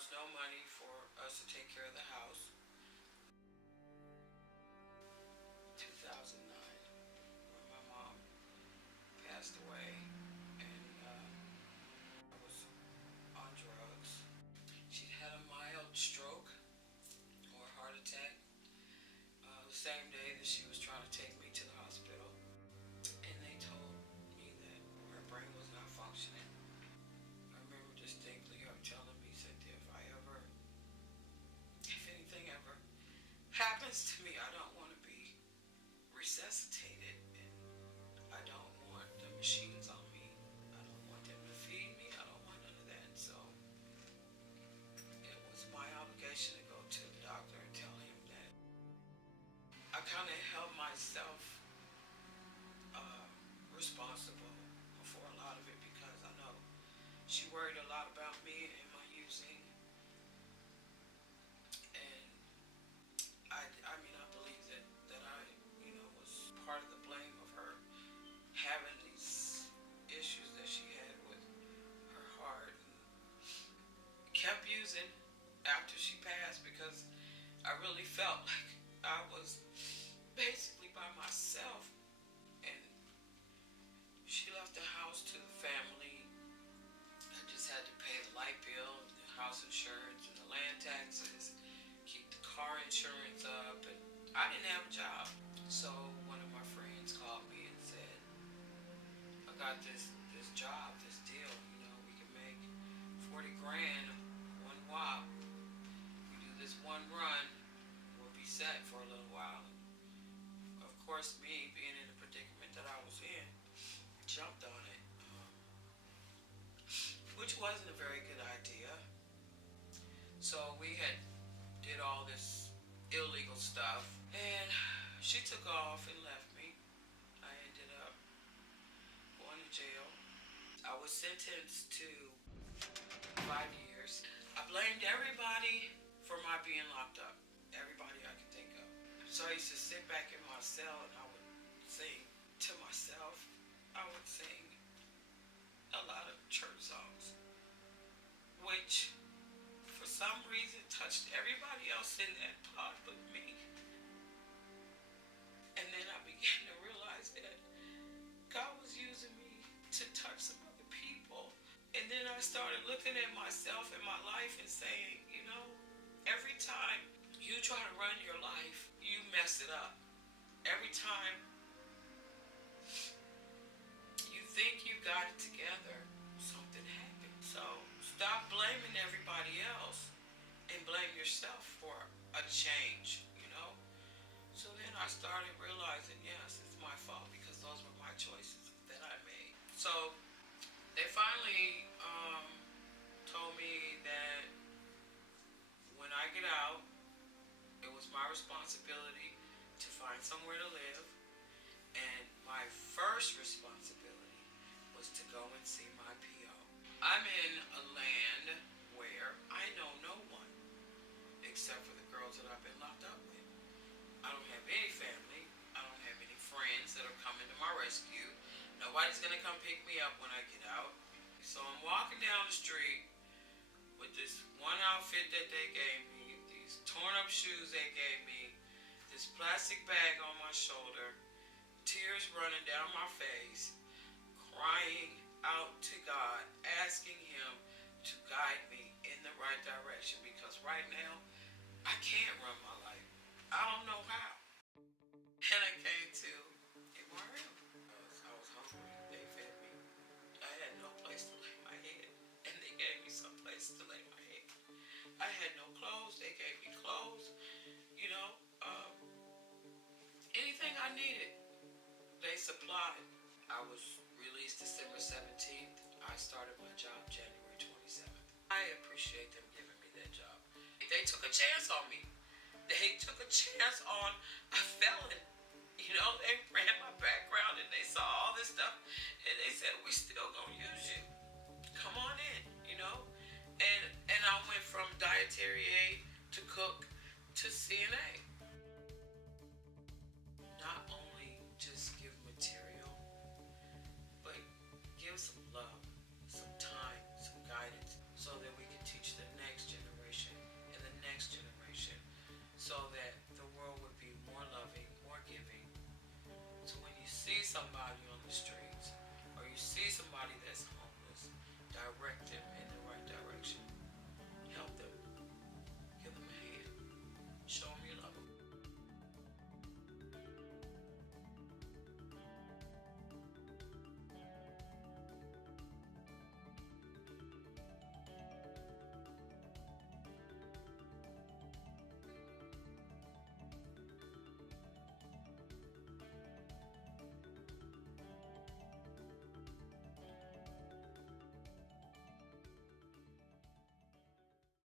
was no money for us to take care of the house. 2009, when my mom passed away, and I was on drugs. She'd had a mild stroke or heart attack the same day that she was trying to take me to the hospital, and they told me that her brain was not functioning. I remember distinctly her telling me, Cynthia, if anything ever happens to me, I don't want to be resuscitated, and I don't want the machines on me. I don't want them to feed me. I don't want none of that. So it was my obligation to go to the doctor and tell him that I kind of held myself responsible for a lot of it, because I know she worried a lot about me and my using. And I believe that I, was part of the blame of her having these issues that she had with her heart, and kept using after she passed, because I really felt like I was basically by myself. And she left the house to the family. I just had to pay the light bill, the house insurance, and the land taxes, keep the car insurance up, and I didn't have a job. So one of my friends called me and said, I got this job, this deal, we can make 40 grand one whop. We do this one run, we'll be set for a little while. Of course, me being in the predicament that I was in, jumped on it, which wasn't a very good idea. So we did all this illegal stuff, and she took off and left me. I ended up going to jail. I was sentenced to 5 years. I blamed everybody for my being locked up. Everybody I could think of. So I used to sit back in my cell and I would sing to myself. I would sing a lot of church songs, which for some reason touched everybody else in that pod but me. And then I began to realize that God was using me to touch some other people. And then I started looking at myself and my life and saying, every time you try to run your life, you mess it up. Every time you think you got it together, something happens. So stop blaming everybody else and blame yourself for a change, So then I started realizing, yes, it's my fault, because those were my choices that I made. So they finally told me that when I get out, it was my responsibility to find somewhere to live, and my first responsibility was to go and see my PO. I'm in a land where I know no one except for the girls that I've been locked up with. I don't have any family. I don't have any friends that are coming to my rescue. Nobody's going to come pick me up when I get out. So I'm walking down the street with this one outfit that they gave me, these torn up shoes they gave me, this plastic bag on my shoulder, tears running down my face, crying out to God, asking Him to guide me in the right direction, because right now I can't run my life. I don't know how. And I came to MRM. I was hungry. They fed me. I had no place to lay my head, and they gave me some place to lay my head. I had no clothes. They gave me clothes. Anything I needed, they supplied. I was released December 17th. I started my job January 27th. I appreciate them giving me that job. They took a chance on me. They took a chance on a felon. They ran my background and they saw all this stuff, and they said, we still gonna use you. Come on in, And I went from dietary aid to cook to CNA. Not only just give material, but give some love, some time, some guidance, so that we can teach the next generation ministry.